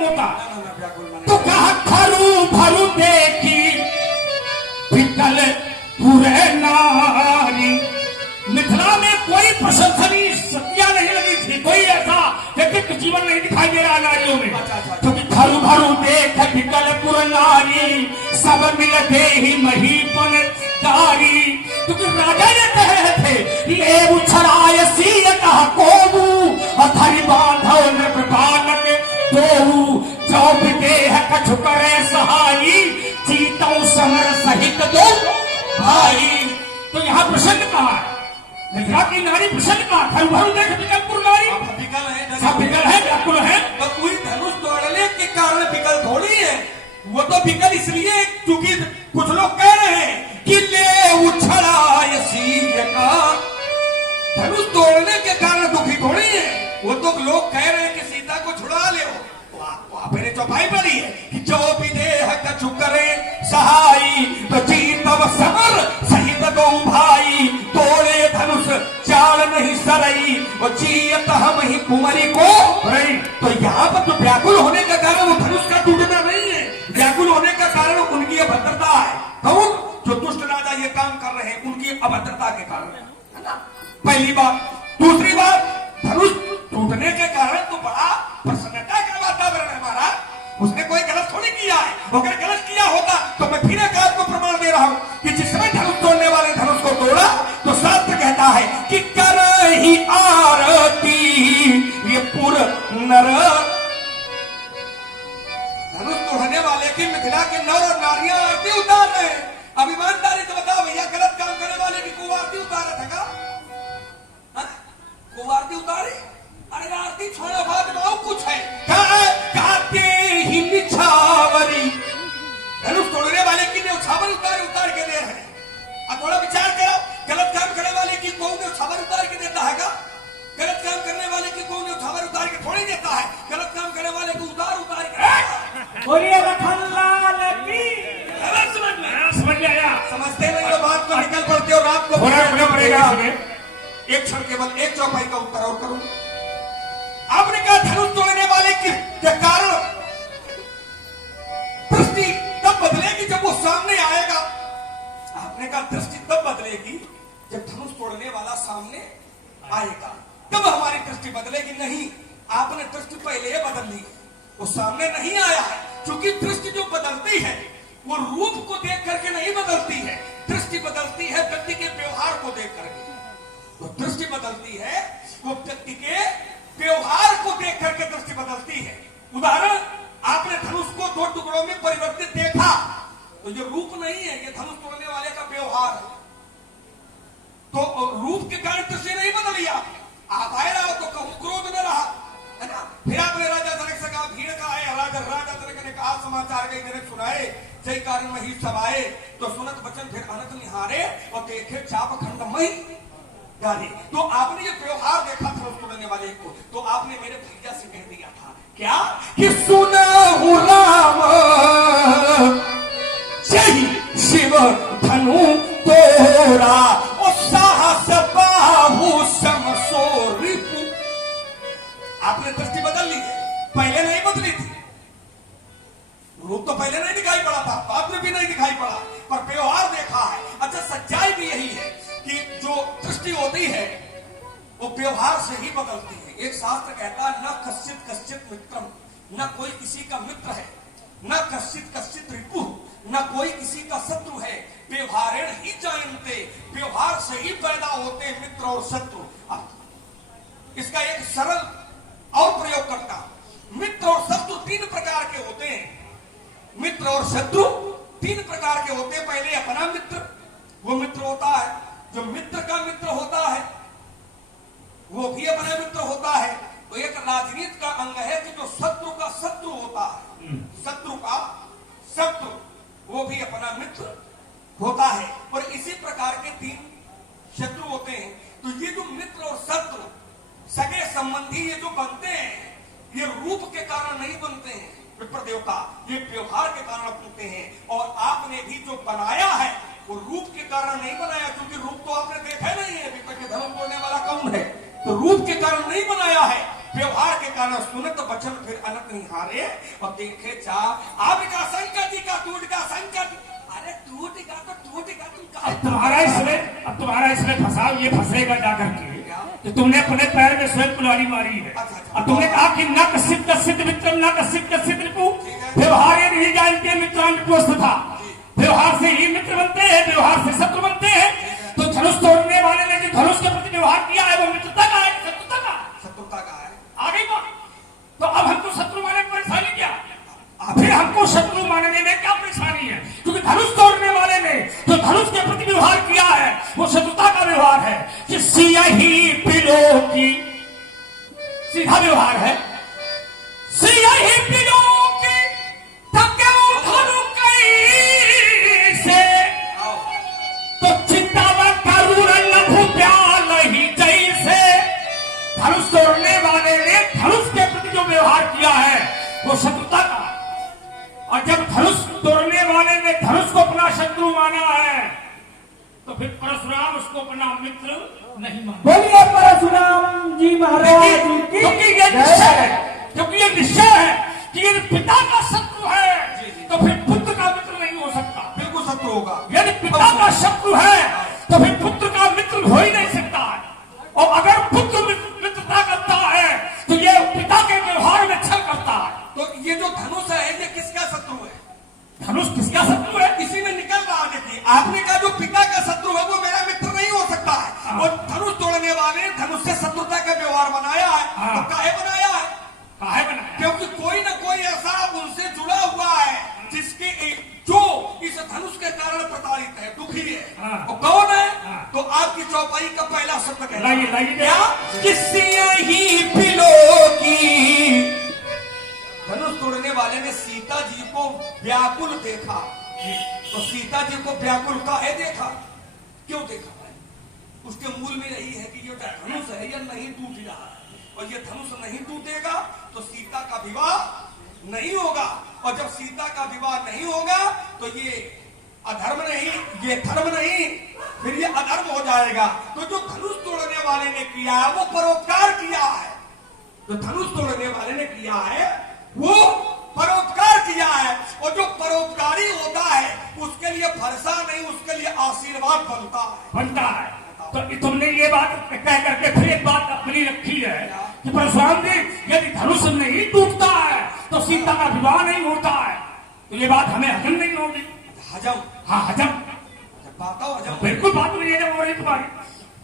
होता। तो कहा खरू भरू देखी पितल पूरे नारी। मिथिला में कोई प्रशंसनीय सत्या नहीं लगी थी, कोई ऐसा व्यक्तित्व जीवन नहीं दिखाई दे रहा नारियों में। क्योंकि खरू भरू देख पितल पुर नारी, सब मिलते ही महीपन दारी। क्योंकि राजा ये कह रहे थे ले उछराय सीय कहा कोबू, अथरी बांधो नृप बालक दोहू। चौबते है कछु करे सहाई, जीतों समर सहित दो भाई। तो यहाँ प्रसन्न कहा है, मिथिला की नारी प्रसन्न कहा। खरू भरू देख पितलपुर नारी, सब विकल है, व्याकुल है। तो कोई धनुष तोड़ने के कारण विकल थोड़ी है, वो तो विकल इसलिए क्योंकि कुछ लोग कह रहे हैं कि ले उछड़ाय सीय का। धनुष तोड़ने के कारण दुखी थोड़ी है, वो तो लोग कह रहे हैं कि सीता को छुड़ा ले। मेरे चौपाई पड़ी है कि जो विदेह कछु करे सहाई, तो जीतव समर सहित दो भाई। तोड़े धनुष चाल नहीं सरई, और जीत हम ही कुंवरी को रही। तो यहाँ पर तो व्याकुल होने का कारण वो धनुष का टूटना नहीं है, व्याकुल होने का कारण उनकी अभद्रता है। कौन? जो दुष्ट राजा ये काम कर रहे हैं, उनकी अभद्रता के कारण है ना, पहली बात। दूसरी बात, धनुष टूटने के कारण तो बड़ा प्रसन्नता का वातावरण है हमारा। उसने कोई गलत थोड़ी किया है, अगर गलत किया होता तो मैं फिर एक आपको प्रमाण दे रहा हूं कि जिस समय धनुष तोड़ने वाले धनुष को तोड़ा तो शास्त्र कहता है कि कर ही आरती ये पुर नर। धनुष तोड़ने वाले की मिथिला के नर और नारियां आरती उतार रहे हैं। अब ईमानदारी से बताओ भैया, गलत काम करने वाले की को आरती उतारा था क्या? को आरती उतारी? अरे आरती छोड़ो, बाद में और कुछ है। कहते ही निछावरी। धनुष तोड़ने वाले की न्यौछावर उतार के दे रहे हैं। अब थोड़ा विचार करो, गलत काम करने वाले की कौन न्यौछावर उतार के देता है क्या? गलत काम करने वाले की कौन न्यौछावर उतार के थोड़ी देता है, गलत काम करने वाले को उतार के बोलिए लखनलाल की। समझ में आया? समझते नहीं हो बात को, निकल पड़ते हो रात को। पड़ेगा एक क्षण केवल एक चौपाई का उत्तर और करूं। आपने कहा धनुष तोड़ने वाले के कारण दृष्टि तब बदलेगी जब वो सामने आएगा। आपने कहा दृष्टि तब बदलेगी जब धनुष तोड़ने वाला सामने आएगा, तब हमारी दृष्टि बदलेगी। नहीं, आपने दृष्टि पहले ही बदल ली, वो सामने नहीं आया है। क्योंकि दृष्टि जो बदलती है वो रूप को देख करके नहीं बदलती है, दृष्टि बदलती है व्यक्ति के व्यवहार को देख करके। तो दृष्टि बदलती है वो व्यक्ति के व्यवहार को देख करके दृष्टि बदलती है। उदाहरण, आपने धनुष को दो टुकड़ों में परिवर्तित देखा, तो ये रूप नहीं है, ये धनुष तोड़ने वाले का व्यवहार है। तो रूप के कारण दृष्टि नहीं बदली। आप आए रहा तो कहूं क्रोध न रहा, है ना। फिर आपने राजा जनक से कहा भीड़ का आए, राजा जनक ने कहा समाचार कई जनक सुनाए, जय कारण मही सब आए। तो सुनत वचन फिर अनंत निहारे, और देखे चाप खंड मही गाने। तो आपने ये व्यवहार देखा धनुष तोड़ने वाले को, तो आपने मेरे भैया से कह दिया था क्या कि सुनहु राम जय शिव धनु तोरा, और साहस बाहु समसो रिपु। आपने दृष्टि बदल ली है, पहले नहीं बदली थी। रूप तो पहले नहीं दिखाई पड़ा था, बाद में भी नहीं दिखाई पड़ा, पर व्यवहार देखा है। अच्छा, सच्चाई भी यही है कि जो दृष्टि होती है वो व्यवहार से ही बदलती है। एक शास्त्र कहता है न कश्चित कश्चित मित्रम, न कोई किसी का मित्र है, न कश्चित कश्चित रिपु, न कोई किसी का शत्रु है। व्यवहारेण ही जानते, व्यवहार से ही पैदा होते मित्र और शत्रु। इसका एक सरल और प्रयोग करता हूं। मित्र और शत्रु तीन प्रकार के होते हैं। मित्र और शत्रु तीन प्रकार के होते हैं। पहले अपना मित्र, वो मित्र होता है जो मित्र का मित्र होता है, वो भी अपना मित्र होता है। तो एक राजनीति का अंग है कि जो शत्रु का शत्रु होता है, शत्रु का शत्रु, वो भी अपना मित्र होता है। और इसी प्रकार के तीन शत्रु होते हैं। तो ये जो मित्र और शत्रु सगे संबंधी ये जो बनते हैं, ये रूप के कारण नहीं बनते हैं विप्र देवता, ये व्यवहार के कारण बनते हैं। और आपने भी जो बनाया है वो रूप के कारण नहीं बनाया, क्योंकि रूप तो आपने देखा नहीं है। विप्र के धनुष तोड़ने वाला कौन है, तो रूप के कारण नहीं बनाया है, व्यवहार के कारण सुनत बचन फिर अनंत निहारे और देखे जा आपका संकट का टूट का संकट। अरे टूटेगा तो टूटेगा, तुम कहा तुम्हारा इसमें फंसाव ये फंसेगा जाकर के कि तुमने अपने पैर में स्वयं कुल्हाड़ी मारी है। अब तुमने कहा कि न कसित कसित मित्रम न कसित कसित रिपु, व्यवहार नहीं जानते मित्रांत था। व्यवहार से ही मित्र बनते हैं, व्यवहार से शत्रु बनते हैं। तो धनुष तोड़ने वाले ने जो धनुष के प्रति व्यवहार किया है वो मित्रता का है, शत्रुता का? शत्रुता का है। आगे बात, तो अब हमको शत्रु मानने में परेशानी क्या? फिर हमको शत्रु मानने में क्या परेशानी है? क्योंकि धनुष तोड़ने वाले ने जो धनुष के प्रति व्यवहार किया है वो शत्रुता का व्यवहार है। कि सियाही पिलो की सीधा व्यवहार है, सियाही पिलो की थके धनु कैसे, तो चिंतावा करूर लघु प्याल ही जैसे। धनुष तोड़ने वाले ने धनुष के प्रति जो व्यवहार किया है वो शत्रुता का, और जब धनुष तोड़ने वाले ने धनुष को अपना शत्रु माना है तो फिर परशुराम उसको अपना मित्र नहीं माना। बोलिए परशुराम जी महाराज की। क्योंकि ये निश्चय है, क्योंकि ये निश्चय है कि यदि पिता का शत्रु है तो फिर पुत्र का मित्र नहीं हो सकता। बिल्कुल शत्रु होगा। यदि पिता का शत्रु है तो फिर पुत्र का मित्र हो ही नहीं सकता है। और अगर पुत्र मित्रता करता है तो ये पिता के व्यवहार में छल करता है। तो ये जो धनुष है ये किसका शत्रु है? धनुष किसका शत्रु है? इसी में निकल रहा। देखिए आपने कहा जो पिता का शत्रु है वो मेरा मित्र नहीं हो सकता है। और धनुष तोड़ने वाले ने धनुष से शत्रुता का व्यवहार बनाया है। तो काहे बनाया है? काहे बनाया? क्योंकि कोई न कोई ऐसा उनसे जुड़ा हुआ है जिसके जो इस धनुष के कारण प्रताड़ित है, दुखी है। और कौन है? तो आपकी चौपाई का पहला शब्द कहता है क्या? किसी ही पिलो की। धनुष तोड़ने वाले ने सीता जी को व्याकुल देखा। तो सीता जी को व्याकुल काहे देखा? क्यों देखा? उसके मूल में यही है कि ये धनुष है या नहीं टूट रहा है, और ये धनुष नहीं टूटेगा तो सीता का विवाह नहीं होगा। और जब सीता का विवाह नहीं होगा तो ये अधर्म नहीं, ये धर्म नहीं, फिर ये अधर्म हो जाएगा। तो जो धनुष तोड़ने वाले ने किया है वो परोपकार किया है। जो धनुष तोड़ने वाले ने किया है वो परोपकार किया है। और जो परोपकारी होता है उसके लिए फरसा नहीं, उसके लिए आशीर्वाद बनता है। तो तुमने ये बात कह करके फिर एक बात अपनी रखी है कि परशुराम जी यदि धनुष नहीं टूटता है तो सीता का विवाह नहीं होता है। तो ये बात हमें हजम नहीं होगी। हजम? हाँ हजम। बात हजम बिल्कुल बात नहीं है हो रही तुम्हारी।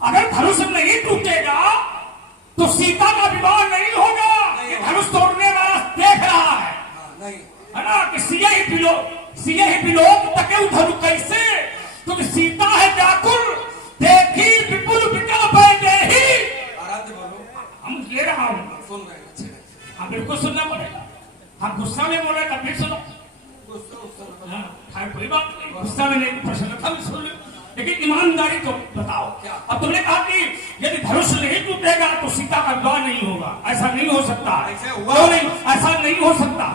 अगर धनुष नहीं टूटेगा तो सीता का विवाह नहीं होगा। ये धनुष तोड़ने वाला देख रहा है नहीं है ना कि सिया ही बिलो तके धनु कैसे, क्योंकि सीता है व्याकुल देखी विपुल विकल बैठे ही। आराम से बोलो। हम ले रहा हूँ, सुन रहे हैं। अच्छे हम बिल्कुल सुनना पड़ेगा। हम गुस्सा में बोले तब भी सुनो। कोई बात नहीं, गुस्सा में नहीं, प्रसन्नता में सुन लो, लेकिन ईमानदारी तो बताओ। अब तुमने कहा कि यदि धनुष नहीं टूटेगा तो सीता का विवाह नहीं होगा। ऐसा नहीं हो सकता। ऐसा नहीं हो सकता।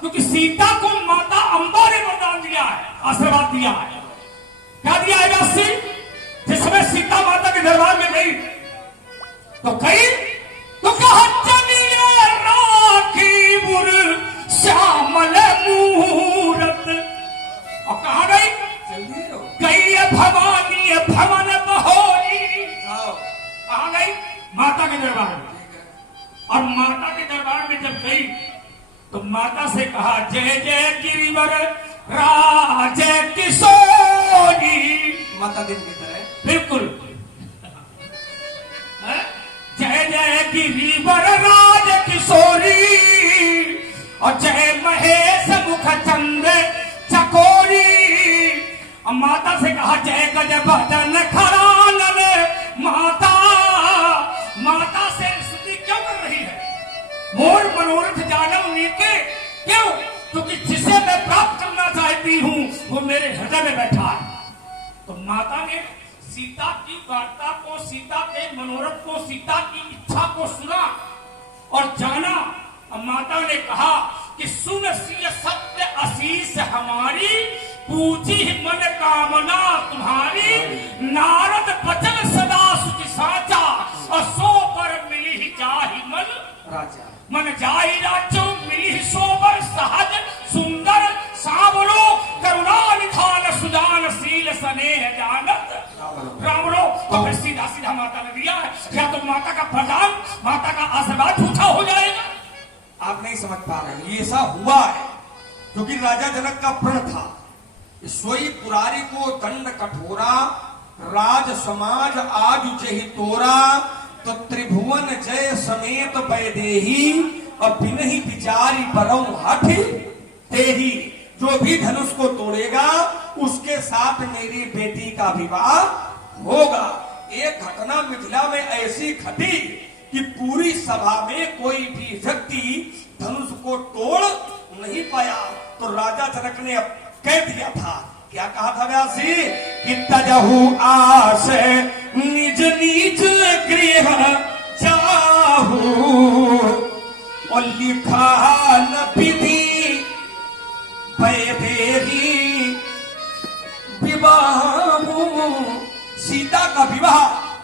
क्योंकि सीता को माता अम्बा ने वरदान दिया है, आशीर्वाद दिया है। क्या दिया है राशि? जिस समय सीता माता के दरबार में गई तो कहा चलिए राखी बुर श्यामल मूरत। और कहा गई? गई भवानी भवन बहोरी। कहा गई? माता के दरबार में। और माता के दरबार में जब गई तो माता से कहा जय जय गिरिवर राज किशोरी। माता दिन की तरह बिल्कुल। जय जय गिरिवर राज किशोरी और जय महेश मुख चंद चकोरी। और माता से कहा जय गज बदन खरानन। माता से स्तुति क्यों कर रही है? मोर मनोरथ जानव नीके। क्यों? क्योंकि जिसे मैं प्राप्त करना चाहती हूँ वो मेरे हृदय में बैठा है। तो माता ने सीता की वार्ता को, सीता के मनोरथ को, सीता की इच्छा को सुना और जाना। और माता ने कहा कि सुन सिय सत्य आशीष हमारी, पूजी मन कामना तुम्हारी। नारद बचन सदा सुचि साचा और सो पर मिली ही जा राजा मन जाई राजो मिली सोबर सहज सुंदर सावरो करुणा निधान सुजान शील स्नेह जानत रावणो। तो फिर सीधा सीधा माता ने दिया है, क्या तो माता का प्रदान, माता का आशीर्वाद झूठा हो जाएगा? आप नहीं समझ पा रहे, ये ऐसा हुआ है क्योंकि राजा जनक का प्रण था, सोई पुरारी को दंड कठोरा, राज समाज आज उचहि तोरा, तो त्रिभुवन जय समेत वैदेही, और बिनहि विचारी बरऊ हठ तेही। जो भी धनुष को तोड़ेगा उसके साथ मेरी बेटी का विवाह होगा। एक घटना मिथिला में ऐसी घटी कि पूरी सभा में कोई भी व्यक्ति धनुष को तोड़ नहीं पाया, तो राजा जनक ने कह दिया था, क्या कहा था व्यासी कि तजहु आस निज निज गृह जाहू, और लिखा न विधि वैदेही विवाह। सीता का विवाह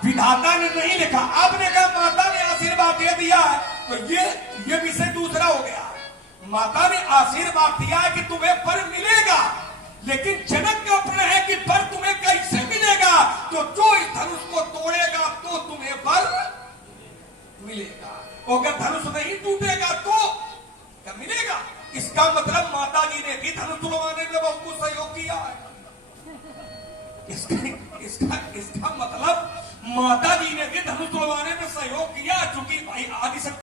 विधाता ने नहीं लिखा, आपने कहा माता ने आशीर्वाद दे दिया, तो ये विषय दूसरा हो गया। माता ने आशीर्वाद दिया है कि तुम्हें वर मिलेगा, लेकिन जनक का प्रण है कि वर तुम्हें कैसे मिलेगा? तो जो इस धनुष को तोड़ेगा तो तुम्हें वर मिलेगा, अगर धनुष नहीं टूटेगा तो क्या मिलेगा? इसका मतलब माता जी ने भी धनुष तोड़वाने में बहुत कुछ सहयोग किया है। इसका मतलब माता जी ने भी धनुष तोड़वाने में सहयोग किया, चूंकि भाई आदि